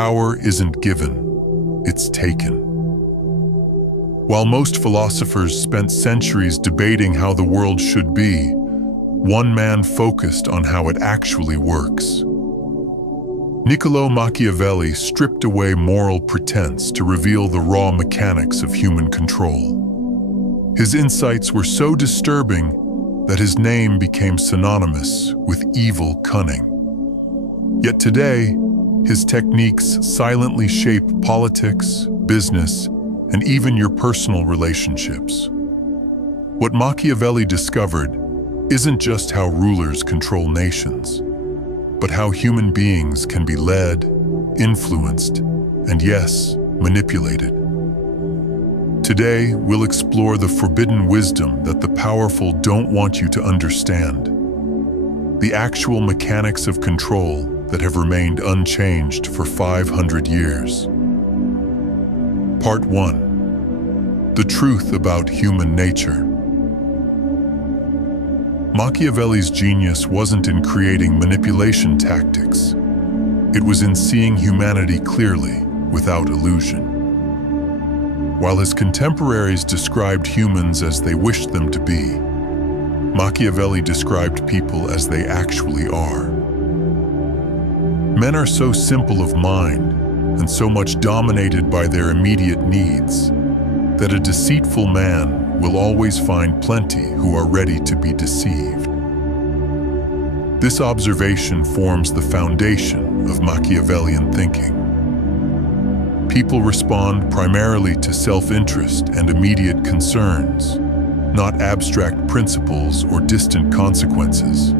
power isn't given, it's taken. While most philosophers spent centuries debating how the world should be, one man focused on how it actually works. Niccolò Machiavelli stripped away moral pretense to reveal the raw mechanics of human control. His insights were so disturbing that his name became synonymous with evil cunning. Yet today, his techniques silently shape politics, business, and even your personal relationships. What Machiavelli discovered isn't just how rulers control nations, but how human beings can be led, influenced, and yes, manipulated. Today, we'll explore the forbidden wisdom that the powerful don't want you to understand, the actual mechanics of control that have remained unchanged for 500 years. Part 1. The truth about human nature. Machiavelli's genius wasn't in creating manipulation tactics. It was in seeing humanity clearly, without illusion. While his contemporaries described humans as they wished them to be, Machiavelli described people as they actually are. Men are so simple of mind and so much dominated by their immediate needs that a deceitful man will always find plenty who are ready to be deceived. This observation forms the foundation of Machiavellian thinking. People respond primarily to self-interest and immediate concerns, not abstract principles or distant consequences.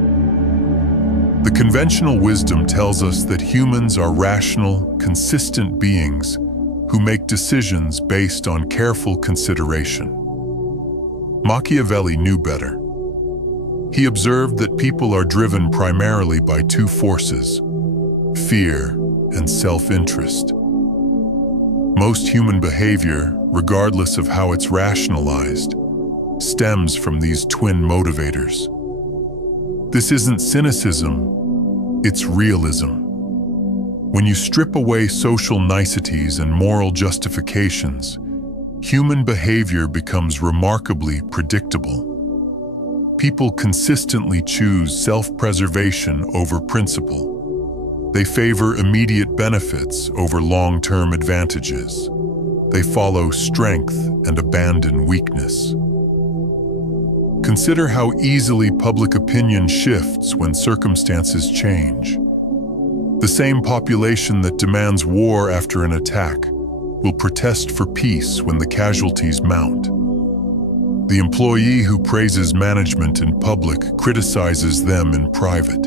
The conventional wisdom tells us that humans are rational, consistent beings who make decisions based on careful consideration. Machiavelli knew better. He observed that people are driven primarily by two forces, fear and self-interest. Most human behavior, regardless of how it's rationalized, stems from these twin motivators. This isn't cynicism, it's realism. When you strip away social niceties and moral justifications, human behavior becomes remarkably predictable. People consistently choose self-preservation over principle. They favor immediate benefits over long-term advantages. They follow strength and abandon weakness. Consider how easily public opinion shifts when circumstances change. The same population that demands war after an attack will protest for peace when the casualties mount. The employee who praises management in public criticizes them in private.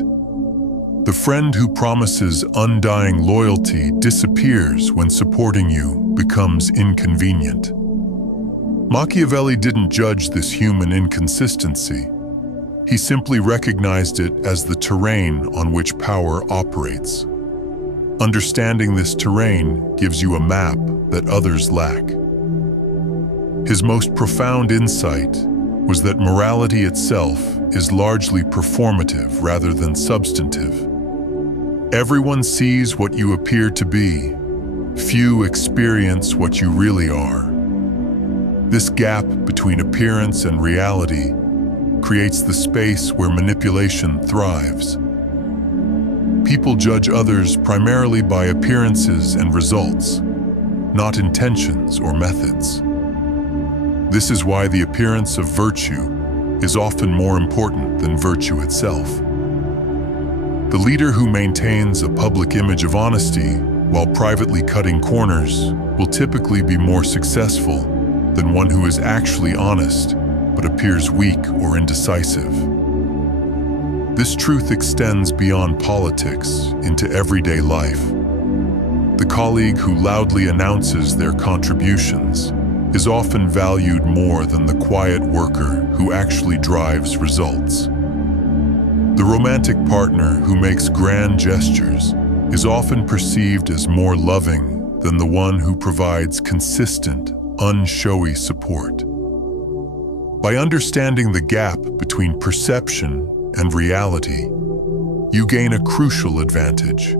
The friend who promises undying loyalty disappears when supporting you becomes inconvenient. Machiavelli didn't judge this human inconsistency. He simply recognized it as the terrain on which power operates. Understanding this terrain gives you a map that others lack. His most profound insight was that morality itself is largely performative rather than substantive. Everyone sees what you appear to be. Few experience what you really are. This gap between appearance and reality creates the space where manipulation thrives. People judge others primarily by appearances and results, not intentions or methods. This is why the appearance of virtue is often more important than virtue itself. The leader who maintains a public image of honesty while privately cutting corners will typically be more successful than one who is actually honest but appears weak or indecisive. This truth extends beyond politics into everyday life. The colleague who loudly announces their contributions is often valued more than the quiet worker who actually drives results. The romantic partner who makes grand gestures is often perceived as more loving than the one who provides consistent, unshowy support. By understanding the gap between perception and reality, you gain a crucial advantage.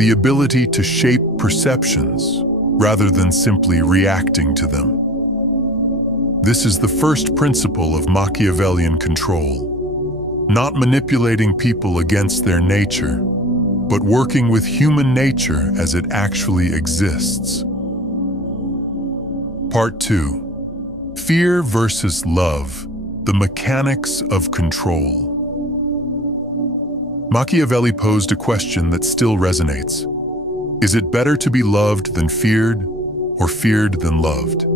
the ability to shape perceptions rather than simply reacting to them. This is the first principle of Machiavellian control, not manipulating people against their nature, but working with human nature as it actually exists. Part 2. Fear versus love, the mechanics of control. Machiavelli posed a question that still resonates. Is it better to be loved than feared, or feared than loved?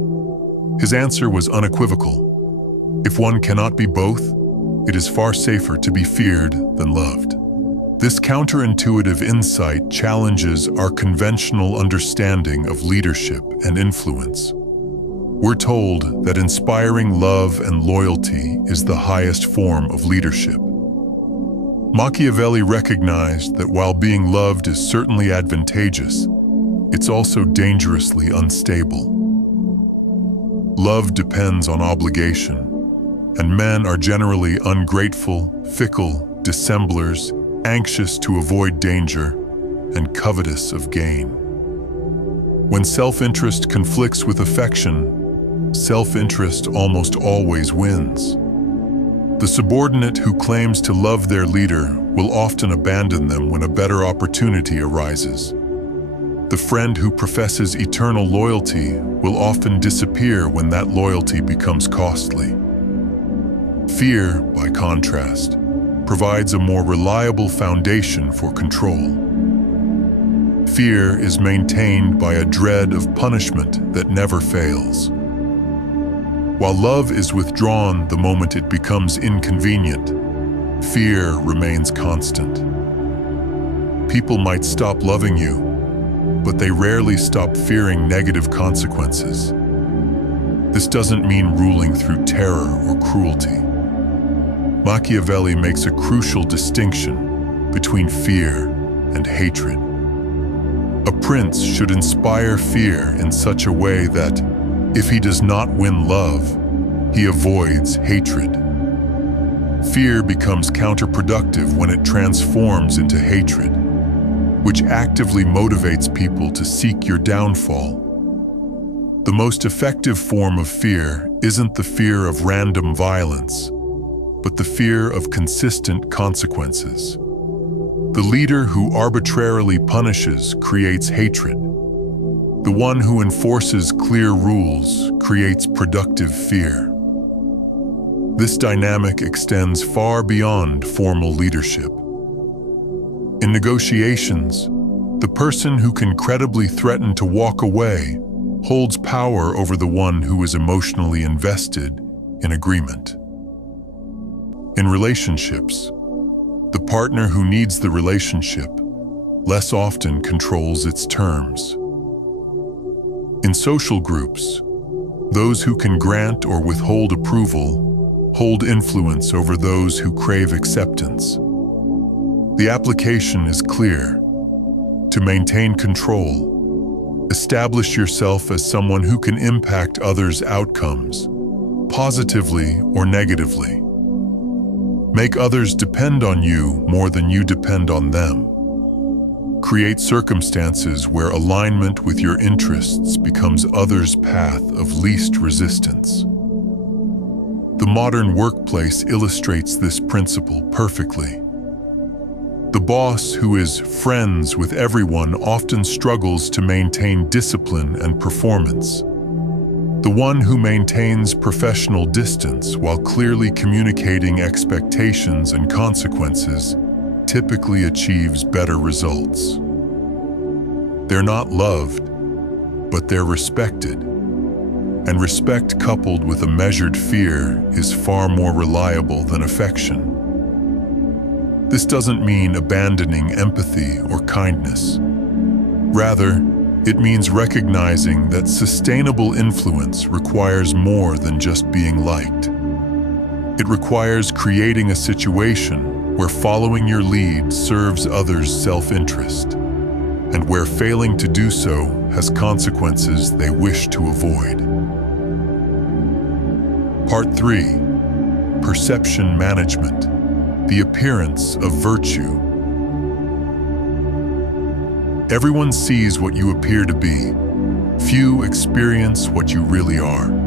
His answer was unequivocal. If one cannot be both, it is far safer to be feared than loved. This counterintuitive insight challenges our conventional understanding of leadership and influence. We're told that inspiring love and loyalty is the highest form of leadership. Machiavelli recognized that while being loved is certainly advantageous, it's also dangerously unstable. Love depends on obligation, and men are generally ungrateful, fickle, dissemblers, anxious to avoid danger, and covetous of gain. When self-interest conflicts with affection, self-interest almost always wins. The subordinate who claims to love their leader will often abandon them when a better opportunity arises. The friend who professes eternal loyalty will often disappear when that loyalty becomes costly. Fear, by contrast, provides a more reliable foundation for control. Fear is maintained by a dread of punishment that never fails. While love is withdrawn the moment it becomes inconvenient, fear remains constant. People might stop loving you, but they rarely stop fearing negative consequences. This doesn't mean ruling through terror or cruelty. Machiavelli makes a crucial distinction between fear and hatred. A prince should inspire fear in such a way that, if he does not win love, he avoids hatred. Fear becomes counterproductive when it transforms into hatred, which actively motivates people to seek your downfall. The most effective form of fear isn't the fear of random violence, but the fear of consistent consequences. The leader who arbitrarily punishes creates hatred. The one who enforces clear rules creates productive fear. This dynamic extends far beyond formal leadership. In negotiations, the person who can credibly threaten to walk away holds power over the one who is emotionally invested in agreement. In relationships, the partner who needs the relationship less often controls its terms. In social groups, those who can grant or withhold approval hold influence over those who crave acceptance. The application is clear. To maintain control, establish yourself as someone who can impact others' outcomes, positively or negatively. Make others depend on you more than you depend on them. Create circumstances where alignment with your interests becomes others' path of least resistance. The modern workplace illustrates this principle perfectly. The boss who is friends with everyone often struggles to maintain discipline and performance. The one who maintains professional distance while clearly communicating expectations and consequences typically achieves better results. They're not loved, but they're respected. And respect coupled with a measured fear is far more reliable than affection. This doesn't mean abandoning empathy or kindness. Rather, it means recognizing that sustainable influence requires more than just being liked. It requires creating a situation where following your lead serves others' self-interest, and where failing to do so has consequences they wish to avoid. Part 3. Perception management, the appearance of virtue. Everyone sees what you appear to be. Few experience what you really are.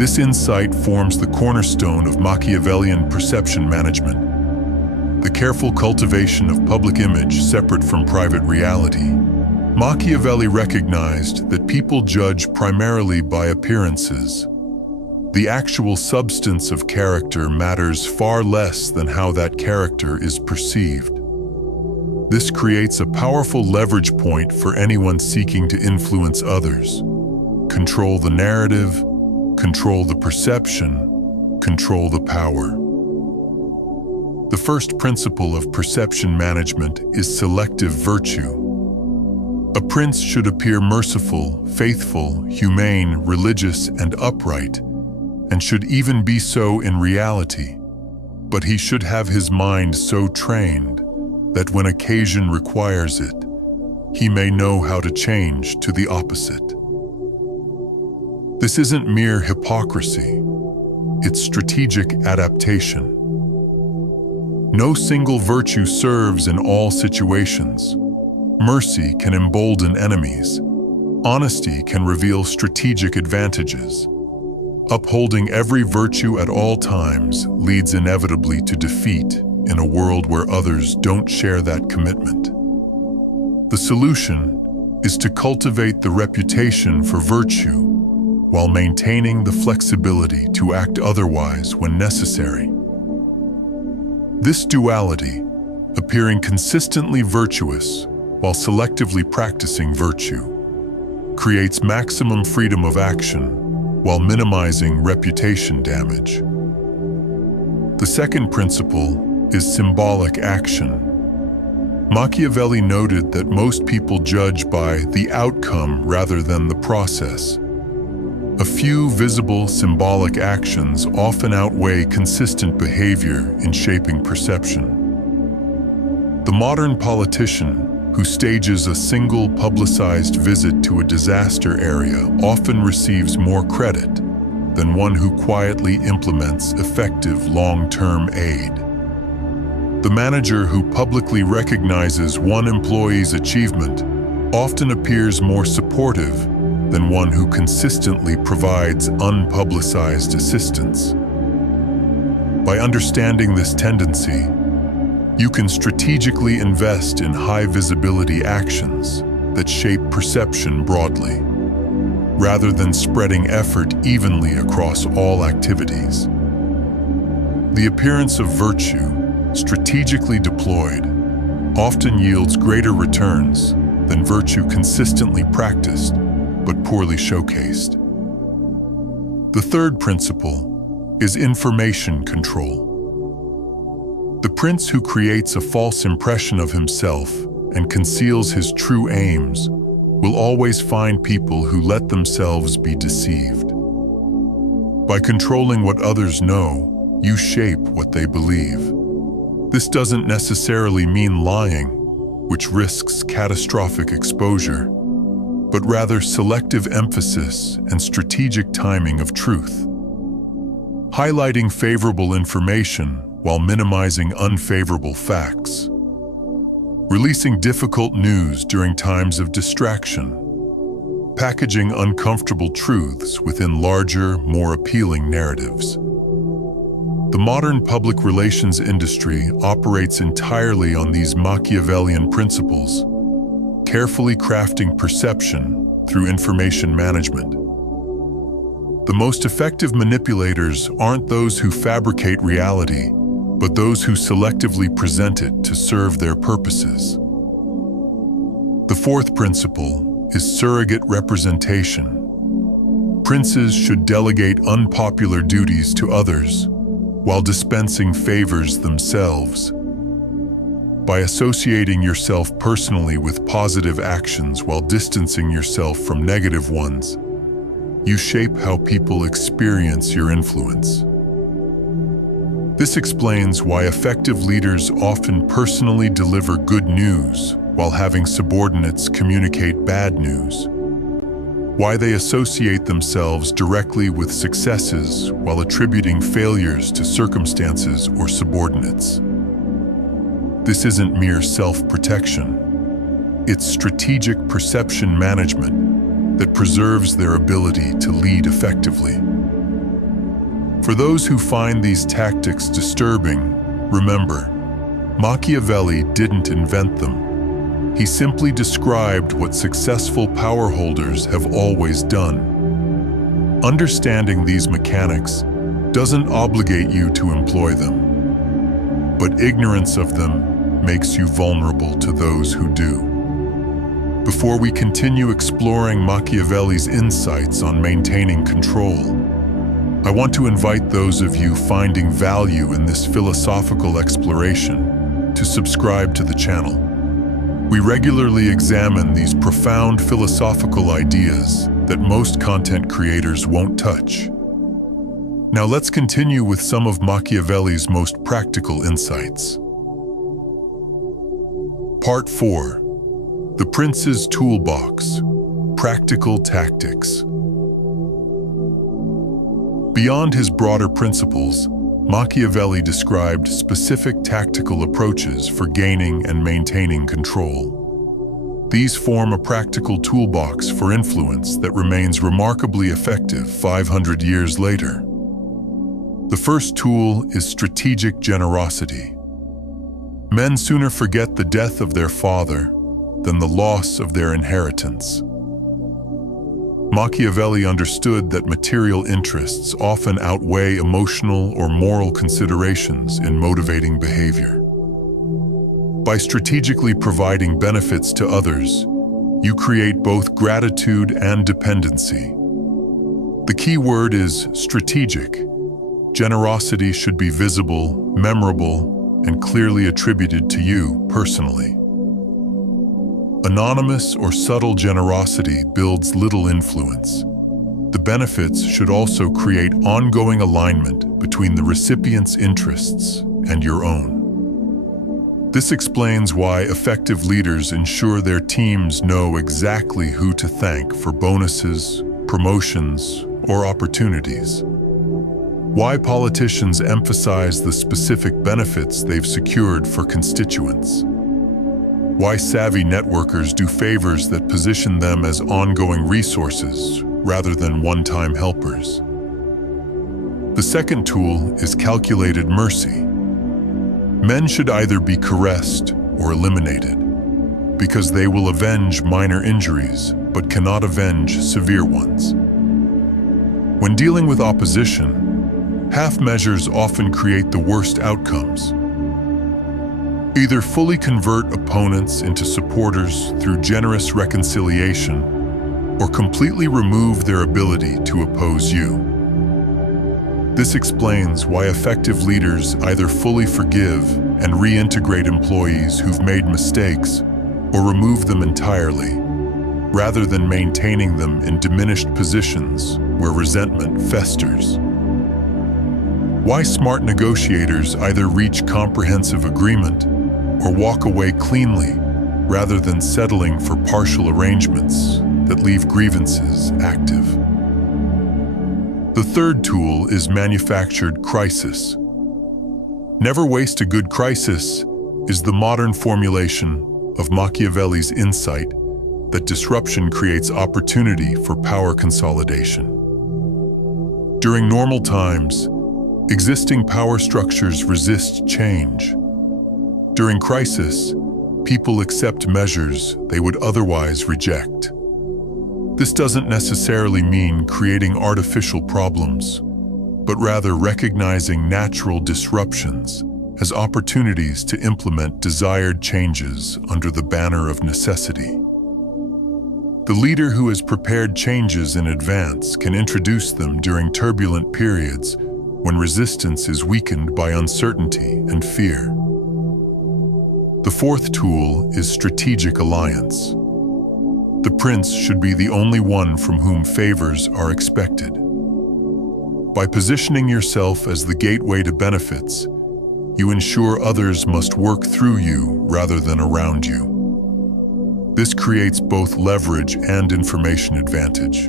This insight forms the cornerstone of Machiavellian perception management, the careful cultivation of public image separate from private reality. Machiavelli recognized that people judge primarily by appearances. The actual substance of character matters far less than how that character is perceived. This creates a powerful leverage point for anyone seeking to influence others, control the narrative, control the perception, control the power. The first principle of perception management is selective virtue. A prince should appear merciful, faithful, humane, religious, and upright, and should even be so in reality. But he should have his mind so trained that when occasion requires it, he may know how to change to the opposite. This isn't mere hypocrisy, it's strategic adaptation. No single virtue serves in all situations. Mercy can embolden enemies. Honesty can reveal strategic advantages. Upholding every virtue at all times leads inevitably to defeat in a world where others don't share that commitment. The solution is to cultivate the reputation for virtue while maintaining the flexibility to act otherwise when necessary. This duality, appearing consistently virtuous while selectively practicing virtue, creates maximum freedom of action while minimizing reputation damage. The second principle is symbolic action. Machiavelli noted that most people judge by the outcome rather than the process. A few visible symbolic actions often outweigh consistent behavior in shaping perception. The modern politician who stages a single publicized visit to a disaster area often receives more credit than one who quietly implements effective long-term aid. The manager who publicly recognizes one employee's achievement often appears more supportive than one who consistently provides unpublicized assistance. By understanding this tendency, you can strategically invest in high-visibility actions that shape perception broadly, rather than spreading effort evenly across all activities. The appearance of virtue, strategically deployed, often yields greater returns than virtue consistently practiced but poorly showcased. The third principle is information control. The prince who creates a false impression of himself and conceals his true aims will always find people who let themselves be deceived. By controlling what others know, you shape what they believe. This doesn't necessarily mean lying, which risks catastrophic exposure, but rather selective emphasis and strategic timing of truth. Highlighting favorable information while minimizing unfavorable facts. Releasing difficult news during times of distraction. Packaging uncomfortable truths within larger, more appealing narratives. The modern public relations industry operates entirely on these Machiavellian principles, carefully crafting perception through information management. The most effective manipulators aren't those who fabricate reality, but those who selectively present it to serve their purposes. The fourth principle is surrogate representation. Princes should delegate unpopular duties to others while dispensing favors themselves. By associating yourself personally with positive actions while distancing yourself from negative ones, you shape how people experience your influence. This explains why effective leaders often personally deliver good news while having subordinates communicate bad news. Why they associate themselves directly with successes while attributing failures to circumstances or subordinates. This isn't mere self-protection. It's strategic perception management that preserves their ability to lead effectively. For those who find these tactics disturbing, remember, Machiavelli didn't invent them. He simply described what successful power holders have always done. Understanding these mechanics doesn't obligate you to employ them, but ignorance of them makes you vulnerable to those who do. Before we continue exploring Machiavelli's insights on maintaining control, I want to invite those of you finding value in this philosophical exploration to subscribe to the channel. We regularly examine these profound philosophical ideas that most content creators won't touch. Now let's continue with some of Machiavelli's most practical insights. Part 4. The Prince's Toolbox: Practical Tactics. Beyond his broader principles, Machiavelli described specific tactical approaches for gaining and maintaining control. These form a practical toolbox for influence that remains remarkably effective 500 years later. The first tool is strategic generosity. Men sooner forget the death of their father than the loss of their inheritance. Machiavelli understood that material interests often outweigh emotional or moral considerations in motivating behavior. By strategically providing benefits to others, you create both gratitude and dependency. The key word is strategic. Generosity should be visible, memorable, and clearly attributed to you personally. Anonymous or subtle generosity builds little influence. The benefits should also create ongoing alignment between the recipient's interests and your own. This explains why effective leaders ensure their teams know exactly who to thank for bonuses, promotions, or opportunities. Why politicians emphasize the specific benefits they've secured for constituents. Why savvy networkers do favors that position them as ongoing resources rather than one-time helpers. The second tool is calculated mercy. Men should either be caressed or eliminated, because they will avenge minor injuries but cannot avenge severe ones. When dealing with opposition, half measures often create the worst outcomes. Either fully convert opponents into supporters through generous reconciliation, or completely remove their ability to oppose you. This explains why effective leaders either fully forgive and reintegrate employees who've made mistakes, or remove them entirely, rather than maintaining them in diminished positions where resentment festers. Why smart negotiators either reach comprehensive agreement or walk away cleanly, rather than settling for partial arrangements that leave grievances active. The third tool is manufactured crisis. Never waste a good crisis is the modern formulation of Machiavelli's insight that disruption creates opportunity for power consolidation. During normal times, existing power structures resist change. During crisis, people accept measures they would otherwise reject. This doesn't necessarily mean creating artificial problems, but rather recognizing natural disruptions as opportunities to implement desired changes under the banner of necessity. The leader who has prepared changes in advance can introduce them during turbulent periods when resistance is weakened by uncertainty and fear. The fourth tool is strategic alliance. The prince should be the only one from whom favors are expected. By positioning yourself as the gateway to benefits, you ensure others must work through you rather than around you. This creates both leverage and information advantage.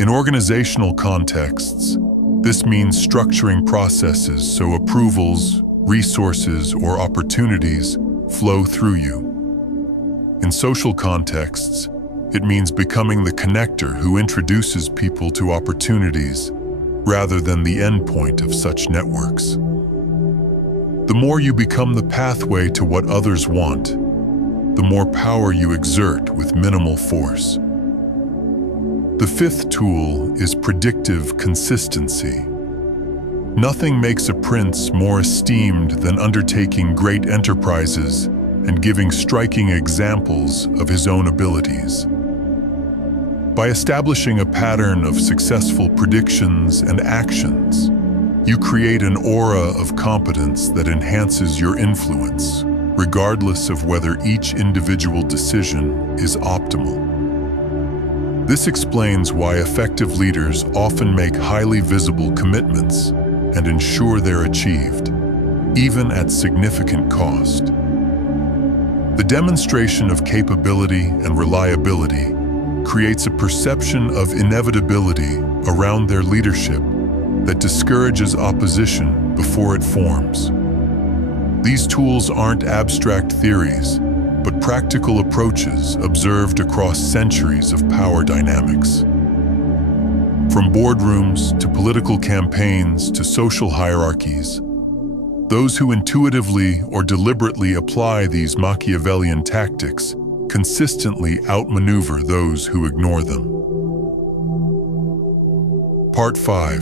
In organizational contexts, this means structuring processes so approvals, resources, or opportunities flow through you. In social contexts, it means becoming the connector who introduces people to opportunities rather than the endpoint of such networks. The more you become the pathway to what others want, the more power you exert with minimal force. The fifth tool is predictive consistency. Nothing makes a prince more esteemed than undertaking great enterprises and giving striking examples of his own abilities. By establishing a pattern of successful predictions and actions, you create an aura of competence that enhances your influence, regardless of whether each individual decision is optimal. This explains why effective leaders often make highly visible commitments and ensure they're achieved, even at significant cost. The demonstration of capability and reliability creates a perception of inevitability around their leadership that discourages opposition before it forms. These tools aren't abstract theories, but practical approaches observed across centuries of power dynamics. From boardrooms to political campaigns to social hierarchies, those who intuitively or deliberately apply these Machiavellian tactics consistently outmaneuver those who ignore them. Part 5.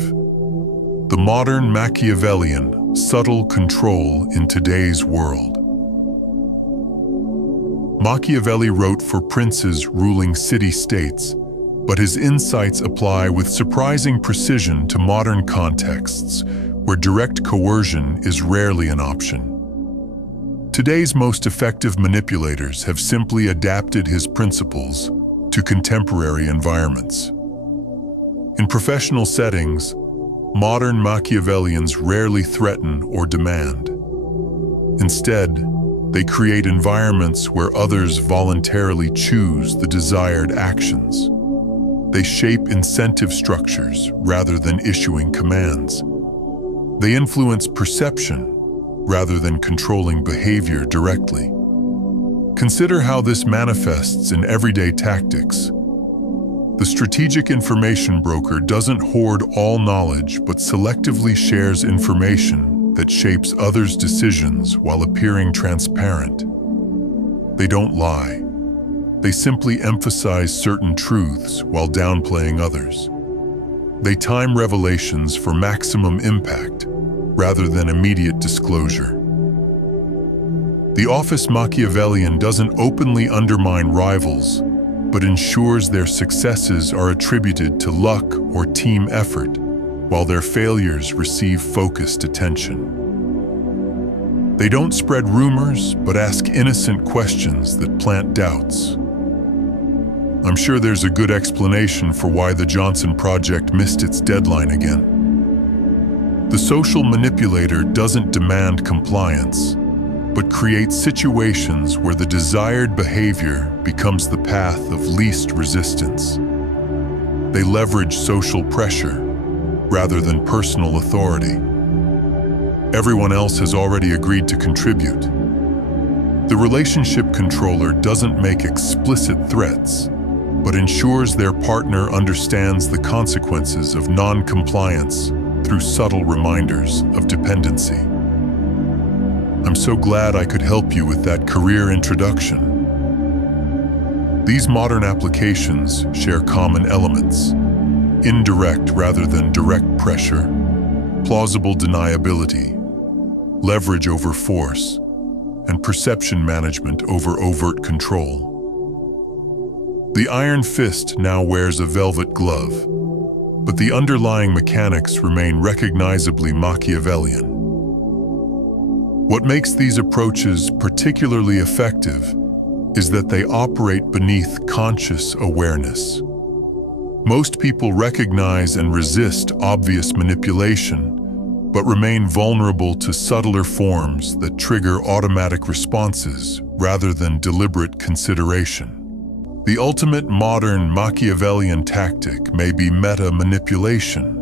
The modern Machiavellian subtle control in today's world. Machiavelli wrote for princes ruling city-states, but his insights apply with surprising precision to modern contexts where direct coercion is rarely an option. Today's most effective manipulators have simply adapted his principles to contemporary environments. In professional settings, modern Machiavellians rarely threaten or demand. Instead, they create environments where others voluntarily choose the desired actions. They shape incentive structures rather than issuing commands. They influence perception rather than controlling behavior directly. Consider how this manifests in everyday tactics. The strategic information broker doesn't hoard all knowledge but selectively shares information that shapes others' decisions while appearing transparent. They don't lie. They simply emphasize certain truths while downplaying others. They time revelations for maximum impact rather than immediate disclosure. The office Machiavellian doesn't openly undermine rivals, but ensures their successes are attributed to luck or team effort, while their failures receive focused attention. They don't spread rumors, but ask innocent questions that plant doubts. I'm sure there's a good explanation for why the Johnson Project missed its deadline again. The social manipulator doesn't demand compliance, but creates situations where the desired behavior becomes the path of least resistance. They leverage social pressure rather than personal authority. Everyone else has already agreed to contribute. The relationship controller doesn't make explicit threats, but ensures their partner understands the consequences of non-compliance through subtle reminders of dependency. I'm so glad I could help you with that career introduction. These modern applications share common elements: indirect rather than direct pressure, plausible deniability, leverage over force, and perception management over overt control. The iron fist now wears a velvet glove, but the underlying mechanics remain recognizably Machiavellian. What makes these approaches particularly effective is that they operate beneath conscious awareness. Most people recognize and resist obvious manipulation, but remain vulnerable to subtler forms that trigger automatic responses rather than deliberate consideration. The ultimate modern Machiavellian tactic may be meta-manipulation,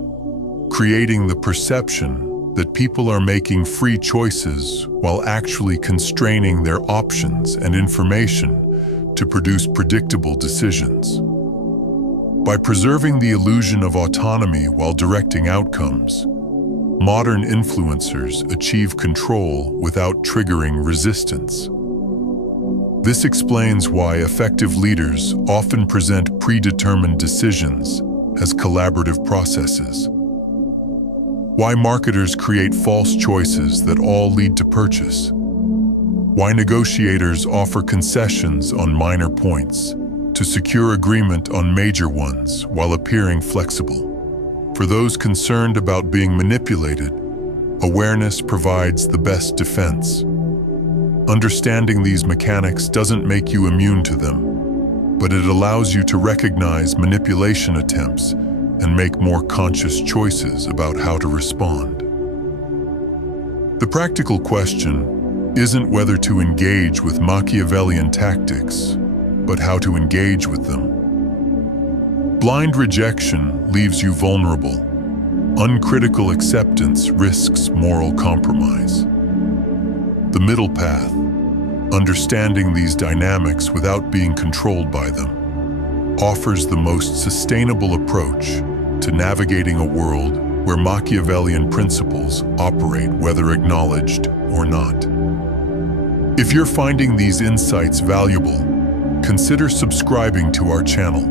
creating the perception that people are making free choices while actually constraining their options and information to produce predictable decisions. By preserving the illusion of autonomy while directing outcomes, modern influencers achieve control without triggering resistance. This explains why effective leaders often present predetermined decisions as collaborative processes. Why marketers create false choices that all lead to purchase. Why negotiators offer concessions on minor points to secure agreement on major ones while appearing flexible. For those concerned about being manipulated, awareness provides the best defense. Understanding these mechanics doesn't make you immune to them, but it allows you to recognize manipulation attempts and make more conscious choices about how to respond. The practical question isn't whether to engage with Machiavellian tactics, but how to engage with them. Blind rejection leaves you vulnerable. Uncritical acceptance risks moral compromise. The middle path, understanding these dynamics without being controlled by them, offers the most sustainable approach to navigating a world where Machiavellian principles operate whether acknowledged or not. If you're finding these insights valuable, consider subscribing to our channel.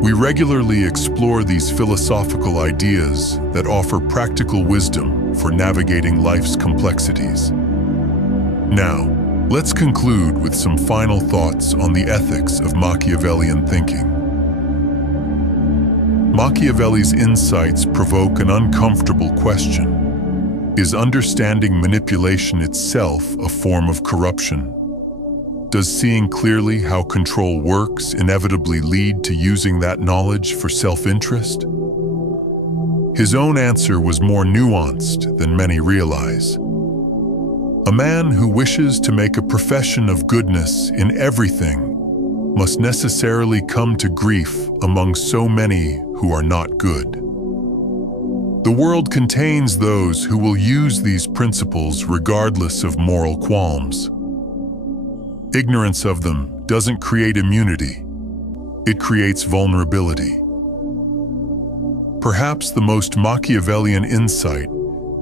We regularly explore these philosophical ideas that offer practical wisdom for navigating life's complexities. Now, let's conclude with some final thoughts on the ethics of Machiavellian thinking. Machiavelli's insights provoke an uncomfortable question. Is understanding manipulation itself a form of corruption? Does seeing clearly how control works inevitably lead to using that knowledge for self-interest? His own answer was more nuanced than many realize. A man who wishes to make a profession of goodness in everything must necessarily come to grief among so many who are not good. The world contains those who will use these principles regardless of moral qualms. Ignorance of them doesn't create immunity, it creates vulnerability. Perhaps the most Machiavellian insight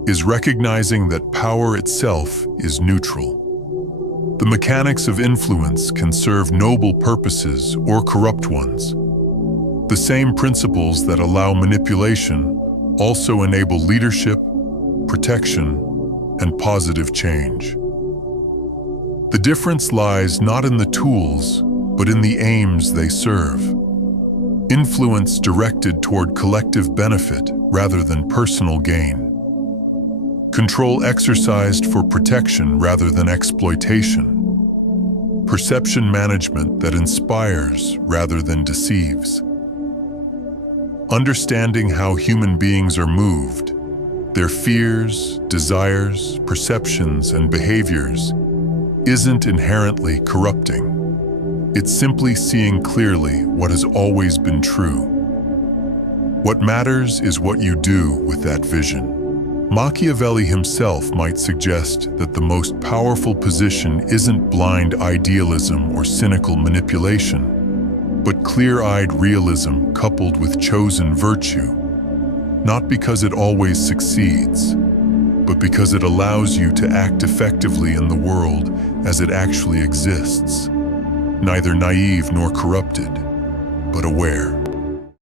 is recognizing that power itself is neutral. The mechanics of influence can serve noble purposes or corrupt ones. The same principles that allow manipulation also enable leadership, protection, and positive change. The difference lies not in the tools, but in the aims they serve. Influence directed toward collective benefit rather than personal gain. Control exercised for protection rather than exploitation. Perception management that inspires rather than deceives. Understanding how human beings are moved, their fears, desires, perceptions, and behaviors isn't inherently corrupting. It's simply seeing clearly what has always been true. What matters is what you do with that vision. Machiavelli himself might suggest that the most powerful position isn't blind idealism or cynical manipulation, but clear-eyed realism coupled with chosen virtue, not because it always succeeds, but because it allows you to act effectively in the world as it actually exists, neither naive nor corrupted, but aware.